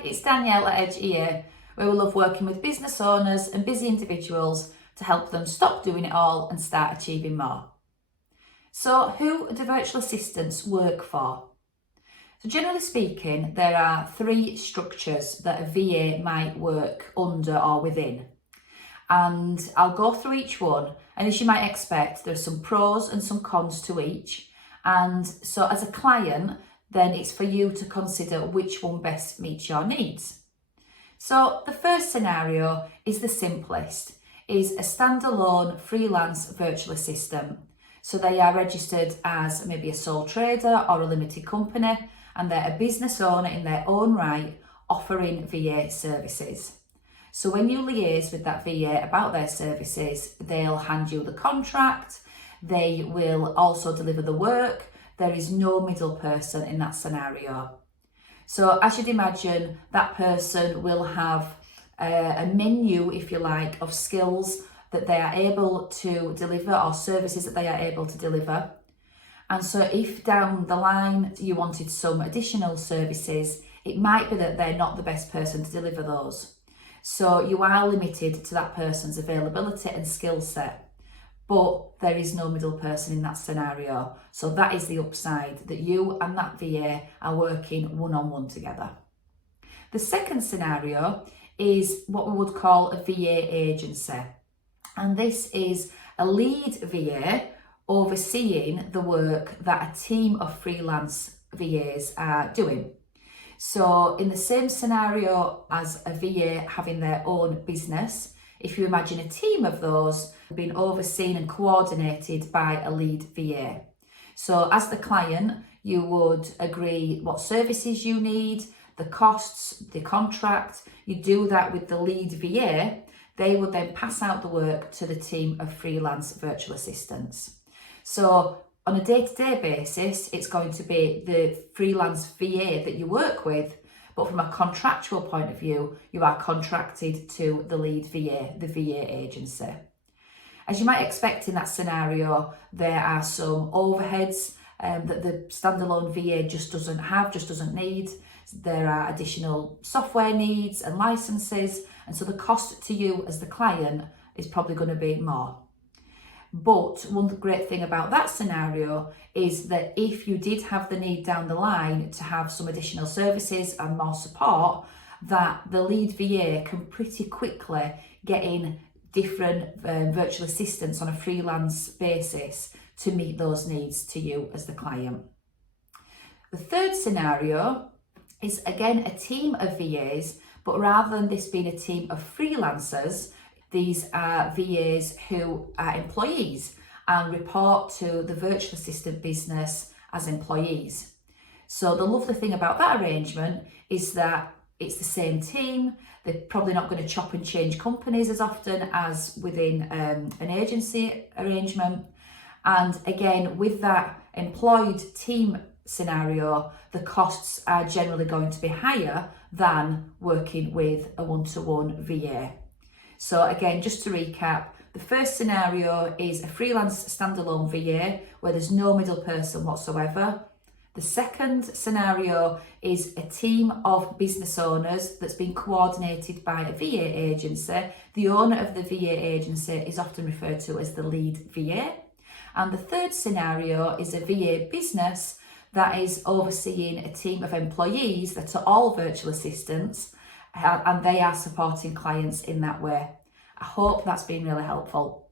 Hi, it's Danielle at Edge EA, where we love working with business owners and busy individuals to help them stop doing it all and start achieving more. So who do virtual assistants work for? So generally speaking, there are three structures that a VA might work under or within. And I'll go through each one, and as you might expect, there's some pros and some cons to each. And so as a client, then it's for you to consider which one best meets your needs. So the first scenario is the simplest, is a standalone freelance virtual assistant. So they are registered as maybe a sole trader or a limited company, and they're a business owner in their own right, offering VA services. So when you liaise with that VA about their services, they'll hand you the contract, they will also deliver the work. There is no middle person in that scenario. So as you'd imagine, that person will have a menu, if you like, of skills that they are able to deliver or services that they are able to deliver. And so if down the line you wanted some additional services, it might be that they're not the best person to deliver those. So you are limited to that person's availability and skill set. But there is no middle person in that scenario. So that is the upside, that you and that VA are working one-on-one together. The second scenario is what we would call a VA agency. And this is a lead VA overseeing the work that a team of freelance VAs are doing. So in the same scenario as a VA having their own business, if you imagine a team of those being overseen and coordinated by a lead VA. So as the client, you would agree what services you need, the costs, the contract. You do that with the lead VA. They would then pass out the work to the team of freelance virtual assistants. So on a day-to-day basis, it's going to be the freelance VA that you work with, but from a contractual point of view, you are contracted to the lead VA, the VA agency. As you might expect in that scenario, there are some overheads that the standalone VA just doesn't need. There are additional software needs and licenses, and so the cost to you as the client is probably going to be more. But one great thing about that scenario is that if you did have the need down the line to have some additional services and more support, that the lead VA can pretty quickly get in different virtual assistants on a freelance basis to meet those needs to you as the client. The third scenario is again a team of VAs, but rather than this being a team of freelancers, these are VAs who are employees and report to the virtual assistant business as employees. So the lovely thing about that arrangement is that it's the same team. They're probably not going to chop and change companies as often as within an agency arrangement. And again, with that employed team scenario, the costs are generally going to be higher than working with a one-to-one VA. So again, just to recap, the first scenario is a freelance standalone VA where there's no middle person whatsoever. The second scenario is a team of business owners that's been coordinated by a VA agency. The owner of the VA agency is often referred to as the lead VA. And the third scenario is a VA business that is overseeing a team of employees that are all virtual assistants, and they are supporting clients in that way. I hope that's been really helpful.